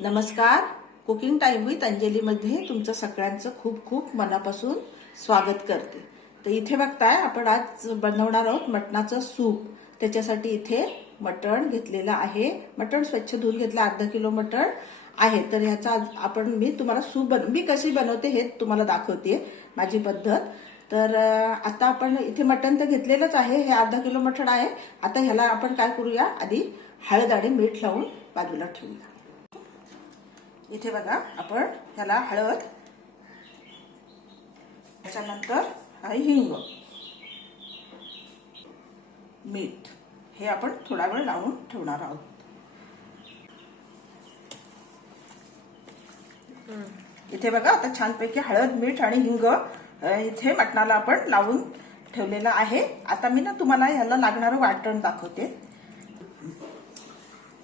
नमस्कार. Cooking time with अंजलीमध्ये तुमचं सगळ्यांचं खूप खूप मनापासून स्वागत करते. तर इथे बघताय आपण आज बनवणार आहोत मटणाचं सूप. त्याच्यासाठी इथे मटण घेतलेलं आहे. मटण स्वच्छ धुवून घेतलं अर्धा किलो मटण आहे. तर ह्याचा आपण मी तुम्हाला सूप बन मी कशी बनवते हे तुम्हाला दाखवते माझी पद्धत. तर आता आपण इथे मटण तर घेतलेलंच आहे. हे अर्धा किलो मटण आहे. आता ह्याला आपण काय करूया? आधी हळद आणि मीठ लावून बाजूला ठेवूया. इथे बघा आपण ह्याला हळद त्याच्यानंतर आहे हिंग मीठ हे आपण थोडा वेळ लावून ठेवणार आहोत. इथे बघा आता छानपैकी हळद मीठ आणि हिंग इथे मटणाला आपण लावून ठेवलेलं आहे. आता मी ना तुम्हाला ह्याला लागणारं वाटण दाखवते.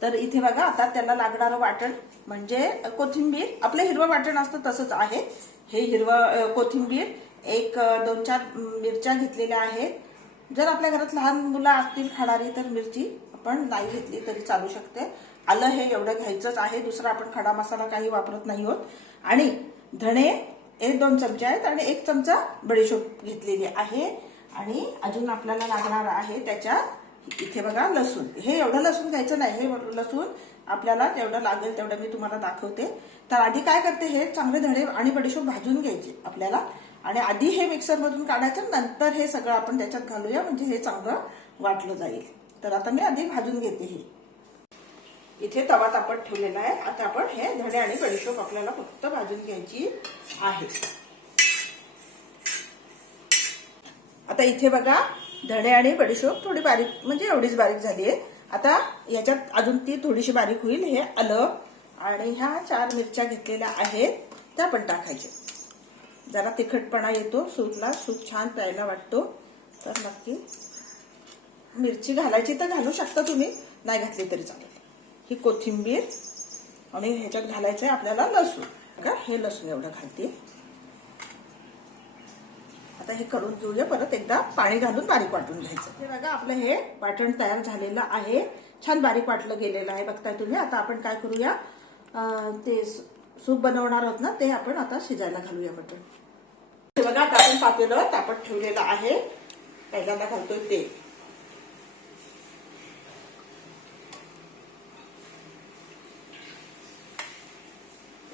तर इथे बघा आता त्याला लागणारं वाटण म्हणजे कोथिंबीर आपलं हिरवं वाटण असतं तसंच आहे. हे हिरवं कोथिंबीर एक दोन चार मिरच्या घेतलेल्या आहेत. जर आपल्या घरात लहान मुलं असतील खाणारी तर मिरची आपण नाही घेतली तरी चालू शकते. आलं हे एवढं घ्यायचंच आहे. दुसरा आपण खडा मसाला काही वापरत नाही आहोत. आणि धणे एक दोन चमचे आहेत आणि एक चमचा बडीशोप घेतलेली आहे. आणि अजून आपल्याला लागणार आहे त्याच्यात इथे बघा लसूण. हे एवढं लसूण घ्यायचं नाही. हे लसूण आपल्याला तेवढं लागेल तेवढं मी तुम्हाला दाखवते. तर आधी काय करते हे चांगले धणे आणि बडीशोप भाजून घ्यायचे आपल्याला. आणि आधी हे मिक्सरमधून काढायचं नंतर हे सगळं आपण त्याच्यात घालूया म्हणजे हे चांगलं वाटलं जाईल. तर आता मी आधी भाजून घेते हे. इथे तवा तापत ठेवलेला आहे. आता आपण हे धणे आणि बडीशोप आपल्याला फक्त भाजून घ्यायची आहे. आता इथे बघा धणे आणि बडीशोप थोडी बारीक म्हणजे एवढीच बारीक झाली आहे. आता याच्यात अजून ती थोडीशी बारीक होईल. हे आलं आणि ह्या चार मिरच्या घेतलेल्या आहेत त्या पण टाकायच्या. जरा तिखटपणा येतो सूपला सूप छान प्यायला वाटतो. तर नक्की मिरची घालायची तर घालू शकता तुम्ही नाही घातली तरी चालेल. ही कोथिंबीर आणि ह्याच्यात घालायचं आहे आपल्याला लसूण. का हे लसूण एवढं घालते. आता हे करून घेऊया. परत एकदा पाणी घालून बारीक वाटून घ्यायचं. हे बघा आपलं हे वाटण तयार झालेलं आहे. छान बारीक वाटलं गेलेलं आहे बघताय तुम्ही. आता आपण काय करूया? ते सूप बनवणार आहोत ना ते आपण आता शिजायला घालूया मटण हे बघा आता आपण पातेलं तापत ठेवलेलं आहे. पहिल्यांदा घालतोय तेल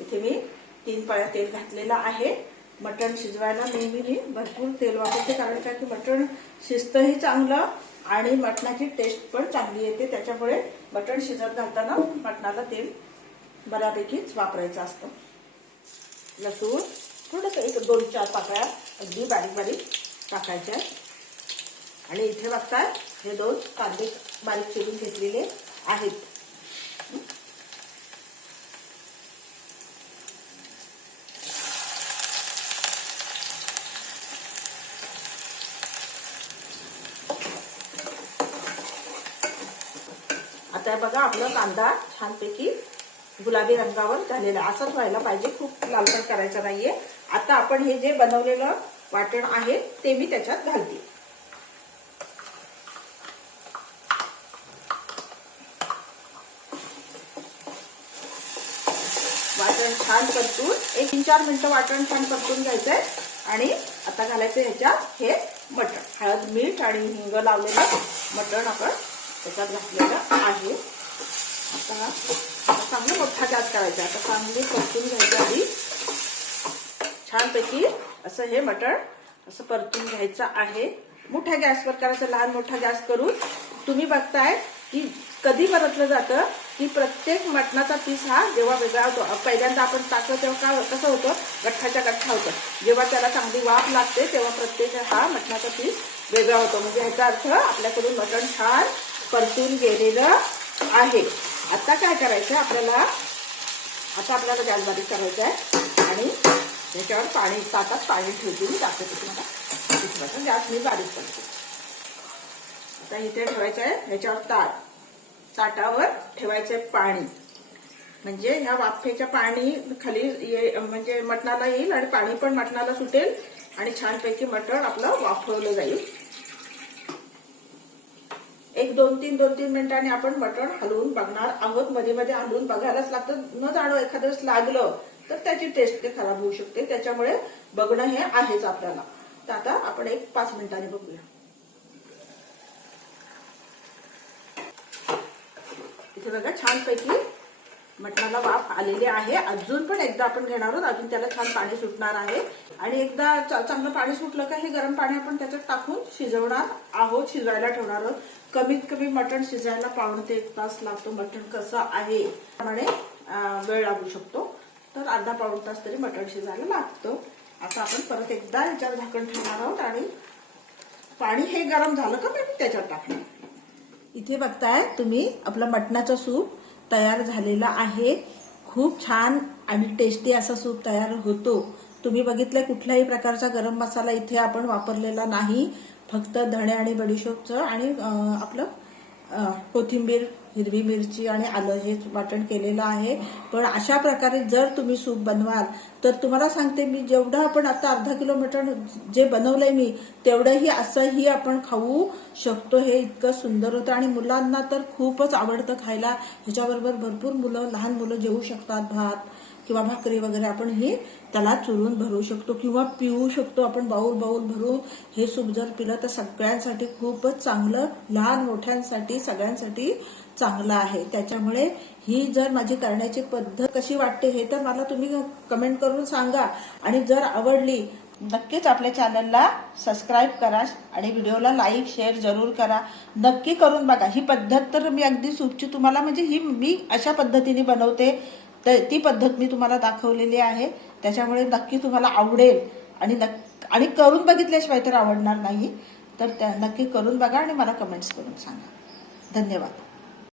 इथे मी तीन पाया तेल घातलेलं आहे. मटण शिजवायला नेहमी मी भरपूर तेल वापरते. कारण काय की मटण शिजतंही चांगलं आणि मटणाची टेस्ट पण चांगली येते. त्याच्यामुळे मटण शिजत घालताना मटणाला तेल बऱ्यापैकीच वापरायचं असतं. लसूण थोडंसं एक दोन चार पाकळ्या अगदी बारीक बारीक टाकायच्या. आणि इथे बघताय हे दोन कांदे बारीक चिरून घेतलेले आहेत. आता बघा आपला कांदा छानपैकी गुलाबी रंगावर झालेला असंच व्हायला पाहिजे खूप लालसर करायचं नाहीये. आता आपण हे जे बनवलेलं वाटण आहे ते मी त्याच्यात घालते. वाटण छान परतून एक तीन चार मिनिटं वाटण छान परतून घ्यायचंय. आणि आता घालायचं ह्याच्यात हे मटण. हळद मीठ आणि हिंग लावलेलं मटण आपण त्याच्यात घातलेलं आहे. आता चांगलं मोठा गॅस करायचा आता चांगली परतून घ्यायचं आधी. छानपैकी असं हे मटण असं परतून घ्यायचं आहे. मोठ्या गॅसवर करायचं लहान मोठा गॅस करून. तुम्ही बघताय की कधी परतलं जातं? की प्रत्येक मटणाचा पीस हा जेव्हा वेगळा होतो. पहिल्यांदा आपण टाकतो तेव्हा काय कसं होतं? गठ्ठाच्या गठ्ठा होतं. जेव्हा त्याला चांगली वाफ लागते तेव्हा प्रत्येक हा मटणाचा पीस वेगळा होतो. म्हणजे ह्याचा अर्थ आपल्याकडून मटण छान परतून गेलेलं आहे. आता काय करायचं? आपल्याला आता आपल्याला गॅस बारीक करायचा आहे. आणि त्याच्यावर पाणी ताटात पाणी ठेवते मी दाखवते तुम्हाला. गॅस मी बारीक करते. आता इथे ठेवायचं आहे. ह्याच्यावर ताट. ताटावर ठेवायचं आहे पाणी. म्हणजे ह्या वाफेच्या पाणी खाली ये म्हणजे मटणाला येईल आणि पाणी पण मटणाला सुटेल. आणि छानपैकी मटण आपलं वाफवलं जाईल. एक दोन तीन दोन तीन मिनिटांनी आपण मटण हलवून बघणार आहोत. मध्ये मध्ये हलवून बघायलाच लागतं. न जाणं एखाद्या वेळेस लागलं तर त्याची टेस्ट ते खराब होऊ शकते. त्याच्यामुळे बघणं हे आहेच आपल्याला. तर आता आपण एक पाच मिनिटांनी बघूया. इथे बघा छानपैकी मटणाला वाफ आलेली आहे. अजून पण एकदा आपण घेणार आहोत. अजून त्याला छान पाणी सुटणार आहे. आणि एकदा च- चांगलं पाणी सुटलं का हे गरम पाणी आपण त्याच्यात टाकून शिजवणार आहोत शिजवायला ठेवणार आहोत. कमीत कमी मटण शिजायला पावणे ते एक तास लागतो. मटण कसं आहे त्याप्रमाणे वेळ लागू शकतो. तर अर्धा पाऊण तास तरी मटण शिजायला लागतो. आता आपण परत एकदा याच्यावर झाकण ठेवणार आहोत आणि पाणी हे गरम झालं का मी त्याच्यात टाकणार. इथे बघताय तुम्ही आपलं मटणाचं सूप. तयार झालेला आहे. खूप छान आणि टेस्टी असा सूप तयार होतो. तुम्ही बघितलंय कुठल्याही प्रकारचा गरम मसाला इथे आपण वापरलेला नाही. फक्त धणे आणि बडीशोपचं आणि आपलं कोथिंबीर हिरवी मिरची आणि आलं हे वाटण केलेलं आहे. पण अशा प्रकारे जर तुम्ही सूप बनवाल तर तुम्हाला सांगते मी जेवढं आपण आता अर्धा किलो मटण जे बनवलंय मी तेवढंही असंही आपण खाऊ शकतो. हे इतकं सुंदर होतं आणि मुलांना तर खूपच आवडतं खायला. ह्याच्याबरोबर भरपूर मुलं लहान मुलं जेवू शकतात भात किंवा भाकरी वगैरे आपण हे त्याला चुरून भरू शकतो किंवा पिऊ शकतो. आपण बाऊल बाऊल भरून हे सूप जर पिलं तर सगळ्यांसाठी खूपच चांगलं लहान मोठ्यांसाठी सगळ्यांसाठी चांगलं आहे. त्याच्यामुळे ही जर माझी करण्याची पद्धत कशी वाटते हे तर मला तुम्ही कमेंट करून सांगा. आणि जर आवडली नक्कीच आपल्या चॅनलला सबस्क्राईब करा आणि व्हिडिओला लाईक शेअर जरूर करा. नक्की करून बघा. ही पद्धत तर मी अगदी सुपची तुम्हाला म्हणजे ही मी अशा पद्धतीने बनवते. तर ती पद्धत मी तुम्हाला दाखवलेली आहे. त्याच्यामुळे नक्की तुम्हाला आवडेल. आणि नक् आणि करून बघितल्याशिवाय तर आवडणार नाही. तर त्या नक्की करून बघा आणि मला कमेंट्स करून सांगा. धन्यवाद.